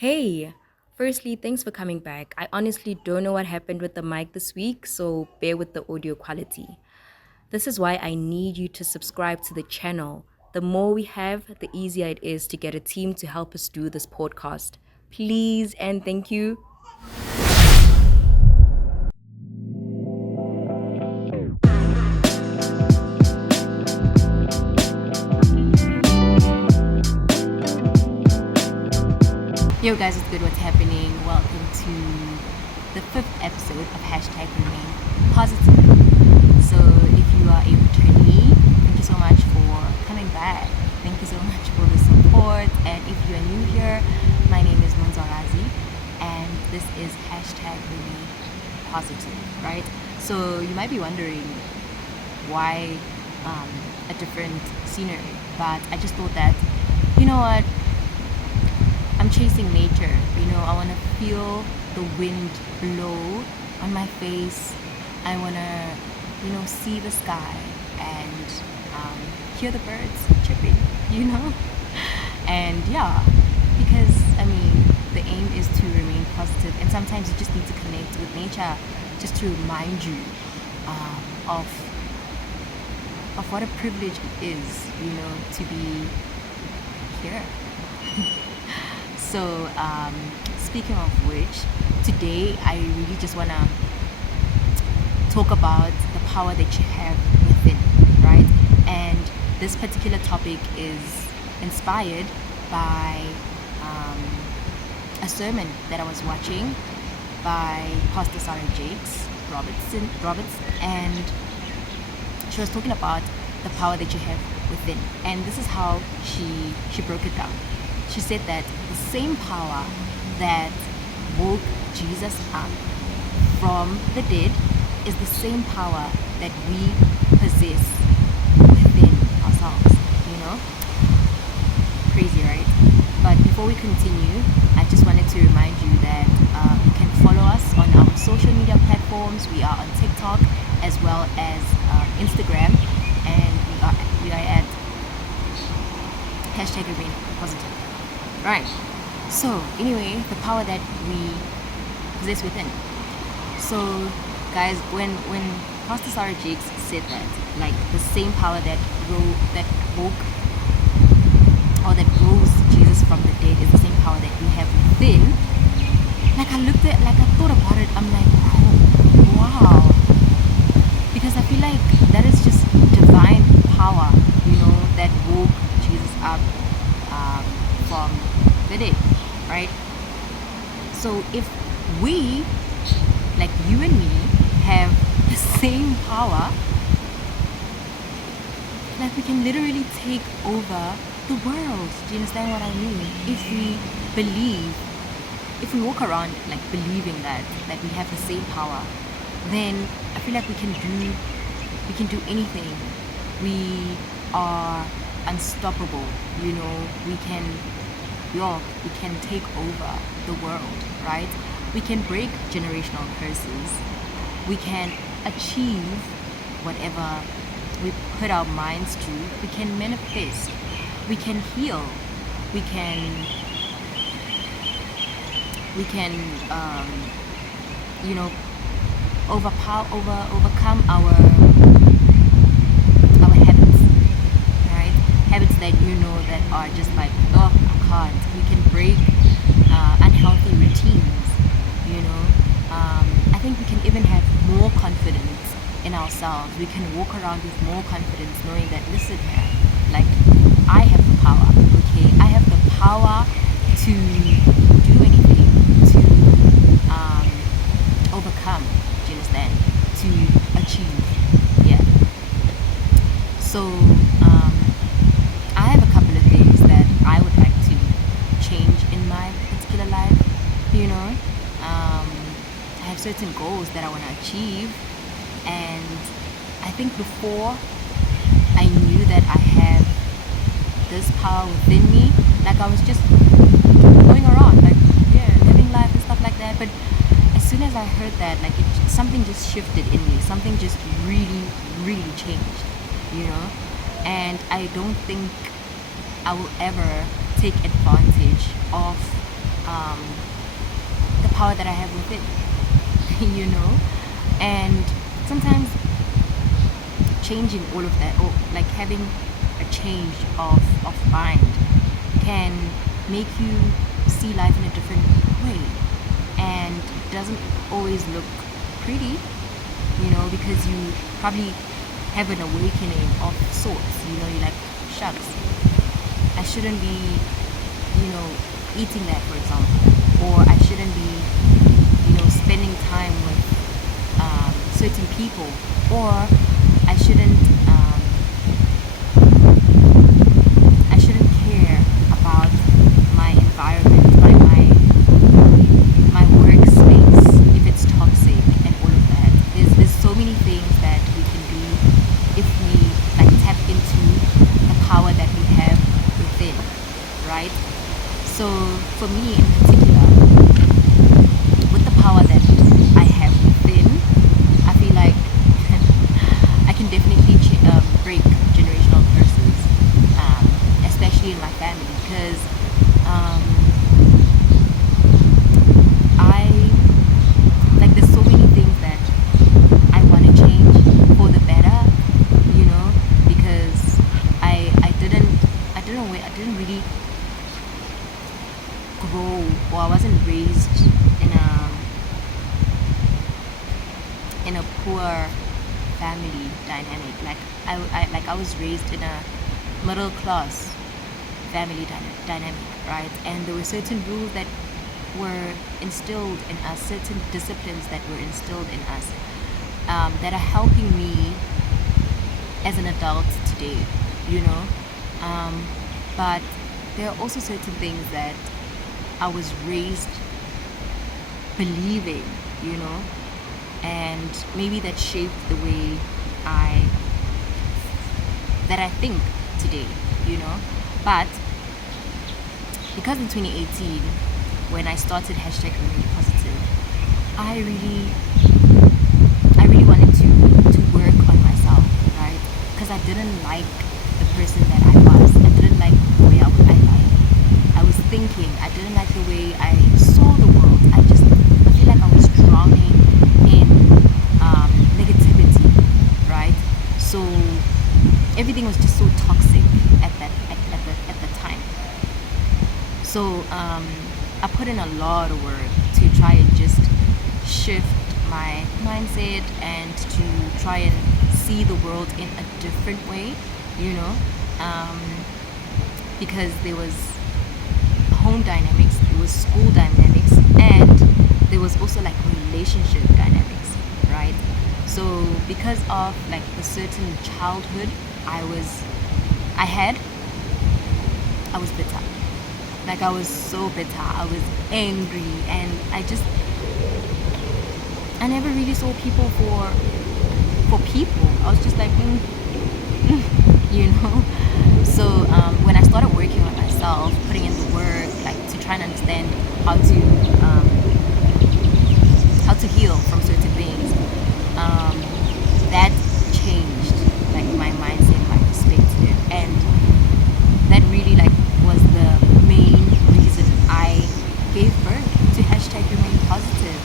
Hey, firstly, thanks for coming back. I honestly don't know what happened with the mic this week, so bear with the audio quality. This is why I need you to subscribe to the channel. The more we have, the easier it is to get a team to help us do this podcast. Please and thank you. Yo guys, what's good? What's happening? Welcome to the fifth episode of Hashtag Remain Positive. So if you are a returnee, thank you so much for coming back. Thank you so much for the support. And if you are new here, my name is Nonzwakazi and this is Hashtag Remain Positive, right? So you might be wondering why a different scenery, but I just thought that, you know what, I'm chasing nature. I want to feel the wind blow on my face. I want to, see the sky and hear the birds chirping, And yeah, because the aim is to remain positive, and sometimes you just need to connect with nature just to remind you of what a privilege it is, to be here. So, speaking of which, today I really just want to talk about the power that you have within, right? And this particular topic is inspired by a sermon that I was watching by Pastor Sarah Jakes Roberts, and she was talking about the power that you have within. And this is how she broke it down. She said that the same power that woke Jesus up from the dead is the same power that we possess within ourselves, Crazy, right? But before we continue, I just wanted to remind you that you can follow us on our social media platforms. We are on TikTok as well as Instagram, and we are at hashtag remain positive. Right. So anyway, the power that we possess within. So guys, when Pastor Sarah Jakes said that, like the same power that woke or that rose Jesus from the dead is the same power that we have within. I thought about it. I'm like, oh, wow. Because I feel like that is just divine power, that woke Jesus up from the dead, right? So if we, like you and me, have the same power, like we can literally take over the world. Do you understand what I mean? If we walk around like believing that we have the same power, then I feel like we can do anything. We are unstoppable, we can take over the world, right? We can break generational curses. We can achieve whatever we put our minds to. We can manifest. We can heal. We can overcome our habits, right? Habits that that are just like, oh, I can't. We can break unhealthy routines, I think we can even have more confidence in ourselves. We can walk around with more confidence, knowing that, listen, like, I have the power, okay? I have the power to do anything, to overcome, do you understand? To achieve, yeah. So, I have a couple of things that I would like to change in my particular life, I have certain goals that I want to achieve, and I think before I knew that I had this power within me, like I was just going around, like, yeah, living life and stuff like that. But as soon as I heard that, like, something just shifted in me, something just really, really changed, and I don't think I will ever take advantage of um, the power that I have within, you know. And sometimes changing all of that, or like having a change of mind, can make you see life in a different way, and it doesn't always look pretty, because you probably have an awakening of sorts. You're like, shucks, I shouldn't be, eating that, for example, or I shouldn't be, spending time with certain people, or I shouldn't care about my environment, my workspace, if it's toxic and all of that. There's so many things that we can do if we like tap into the power that we have within, right? So for me in particular, with the power that I have within, I feel like I can definitely break generational curses, especially in my family, because there's so many things that I want to change for the better, because I didn't really grow, or I wasn't raised in a poor family dynamic. I was raised in a middle class family dynamic, right? And there were certain rules that were instilled in us, certain disciplines that were instilled in us, that are helping me as an adult today, but there are also certain things that I was raised believing, and maybe that shaped the way I think today, But because in 2018, when I started hashtag Remain Positive, I really wanted to work on myself, right? Because I didn't like the person that I was. I didn't like the way I was thinking. I didn't like the way I saw the world. I feel like I was drowning in negativity, right? So everything was just so toxic at the time. So I put in a lot of work to try and just shift my mindset and to try and see the world in a different way, because there was home dynamics, there was school dynamics, and there was also like relationship dynamics, right? So because of like the certain childhood I was bitter. Like I was so bitter. I was angry, and I never really saw people for people. I was just like, So when I started working on myself, putting in the work, like to try and understand how to heal from certain things, that changed like my mindset, my perspective, and that really like was the main reason I gave birth to hashtag Remain Positive,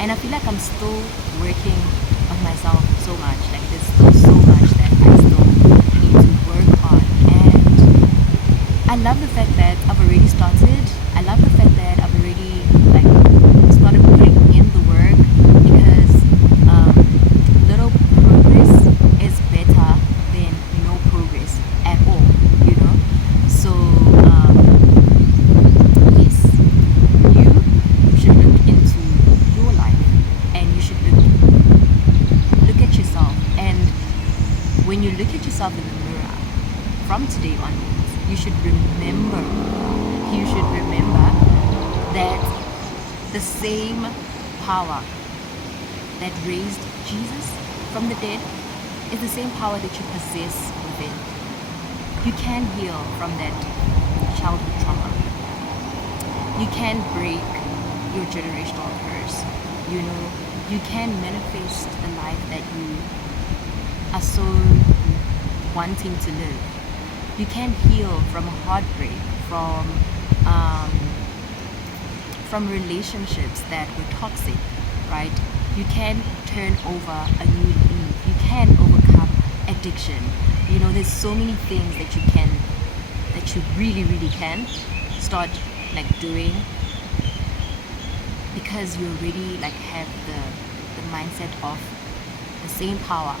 and I feel like I'm still working on myself so much. Like there's still so much that I still need to work on, and I love the fact that I've already started. I love the fact that I've already like started putting in the work, because little progress is better than no progress at all, So yes, you should look into your life, and you should look at yourself. And when you look at yourself in the mirror from today onwards, you should remember that the same power that raised Jesus from the dead is the same power that you possess within. You can heal from that childhood trauma. You can break your generational curse. You can manifest the life that you are so wanting to live. You can heal from heartbreak, from from relationships that were toxic, right? You can turn over a new leaf. You can overcome addiction. You know, there's so many things that you really, really can start like doing, because you already like have the mindset of the same power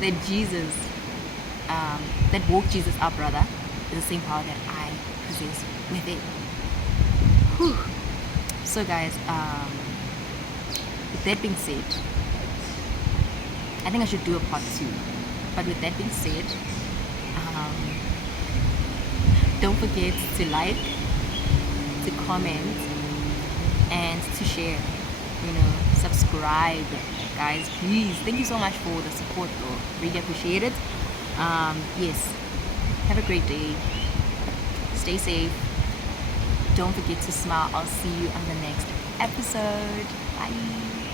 that Jesus, that woke Jesus up, rather, is the same power that I possess within. Whew. So guys, with that being said, I think I should do a part 2. But with that being said, don't forget to like, to comment, and to share. You know, subscribe, guys, please. Thank you so much for the support, though. Really appreciate it. Yes, have a great day. Stay safe. Don't forget to smile. I'll see you on the next episode. Bye.